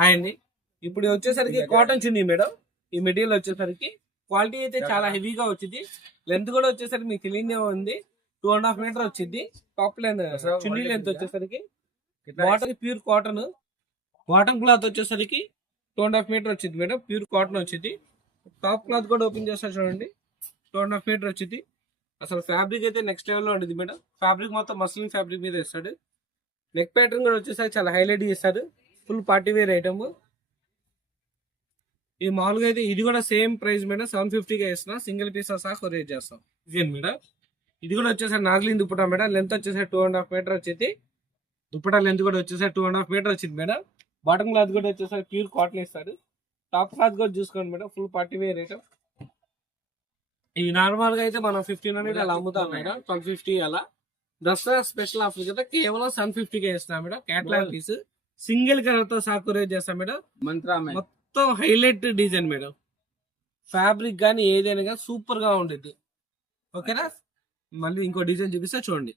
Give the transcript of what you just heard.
Hi అండి. ఇప్పుడు ఇది వచ్చేసరికి కాటన్ చున్నీ మేడం. ఈ మెటీరియల్ వచ్చేసరికి క్వాలిటీ అయితే చాలా హెవీగా వచ్చింది. లెంత్ కూడా వచ్చేసరికి మీకు తెలియనే ఉంది, 2.5 మీటర్ వచ్చింది. టాప్ లెంత్ చున్నీ లెంత్ వచ్చేసరికి bottom pure cotton, bottom cloth వచ్చేసరికి 2.5 మీటర్ వచ్చింది మేడం. ప్యూర్ కాటన్ వచ్చింది. టాప్ క్లాత్ కూడా ఓపెన్ చేస్తారు చూడండి, 2.5 మీటర్ వచ్చింది. అసలు ఫ్యాబ్రిక్ అయితే నెక్స్ట్ లెవెల్లో ఉంటుంది మేడం. ఫ్యాబ్రిక్ మొత్తం మస్లిన్ ఫ్యాబ్రిక్ మీద ఇస్తాడు. నెక్ ప్యాటర్న్ కూడా వచ్చేసరికి చాలా హైలైట్ చేస్తాడు. Full party wear item. ఇది మామూలుగా అయితే ఇది కూడా సేమ్ ప్రైస్ మేడం, 750గా ఇస్తున్నా. సింగిల్ పీస్ సహా కొరియర్ చేస్తాం. ఇదేంటి మేడం, ఇది కూడా వచ్చేసరి నాజ్లిన్ దుప్పటా మేడం. లెంత్ వచ్చేసరి 2.5 మీటర్ వచ్చింది. దుప్పటా లెంత్ కూడా వచ్చేసరి 2.5 మీటర్ వచ్చింది మేడం. బాటమ్ క్లాత్ కూడా వచ్చేసరి ప్యూర్ కాటన్ ఇస్తాడు. టాప్ క్లాత్ కూడా చూసుకోండి madam, full party wear item. ఇది నార్మల్ గా అయితే మనం 1500 అలా అమ్ముతాం మేడం, 1250 అలా. దసరా స్పెషల్ ఆఫర్ కదా, కేవలం 750గా ఇస్తున్నాం madam. Catalogue piece single colour తో సహా కొరియర్ చేస్తాం మేడం. మొత్తం హైలైట్ డిజైన్ మేడం. ఫ్యాబ్రిక్ కానీ ఏదైనా కానీ సూపర్ గా ఉండేది. ఓకేనా, మళ్ళీ ఇంకో డిజైన్ చూపిస్తే చూడండి.